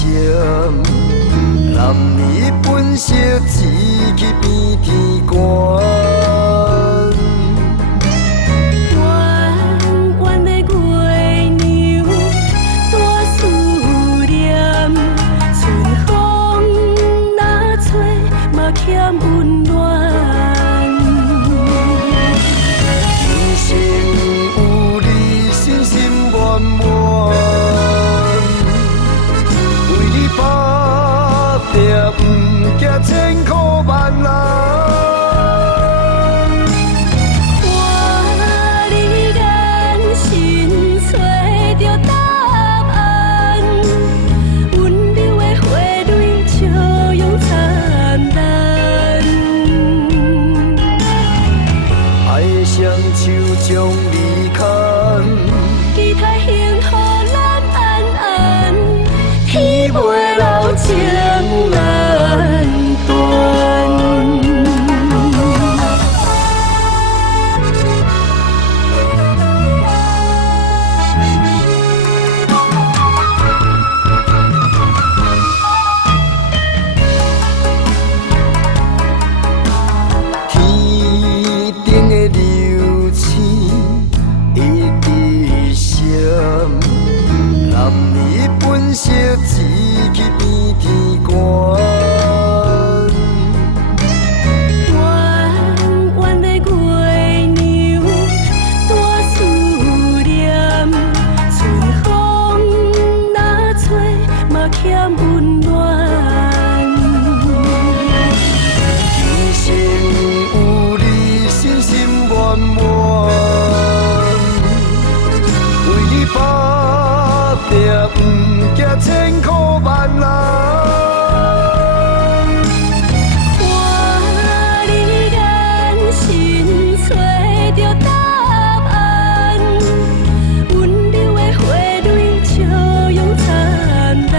闪，男儿本色只去变天光。弯弯的月娘，大思念，春风若吹，嘛欠温暖。人生有你，心心满满。为你打拼，不惊千苦万难。看你眼神找着答案，温柔的花蕊笑容灿烂。爱的双手将你牵，期待幸福咱安安，天袂老情难断。天顶的流星一直闪，男儿本色只去变天光。弯弯的月娘，大思念，春风若吹，嘛欠温暖。人生有你，心心满满。为你打拼，不惊千苦万难。看你眼神找着答案，温柔的花蕊笑容灿烂。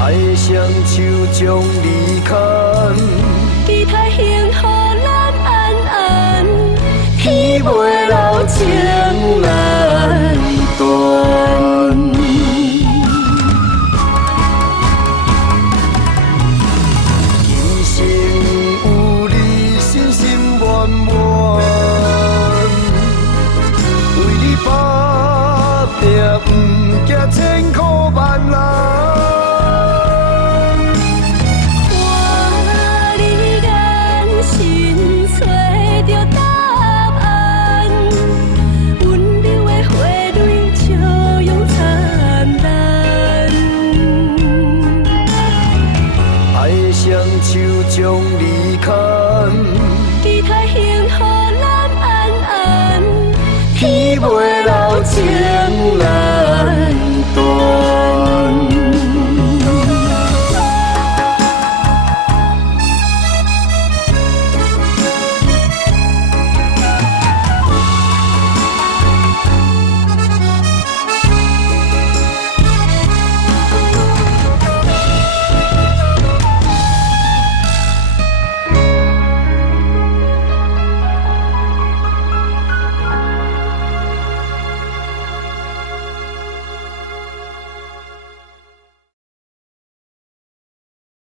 爱的双手将你牵，期待幸福咱安安，天袂老情难断。人生有你，心心满满。为你打拼，不惊千苦万难。看你眼神找着答案，温柔的花蕊笑容灿烂。爱的双手将你牵，期待幸福咱安安，天袂老情难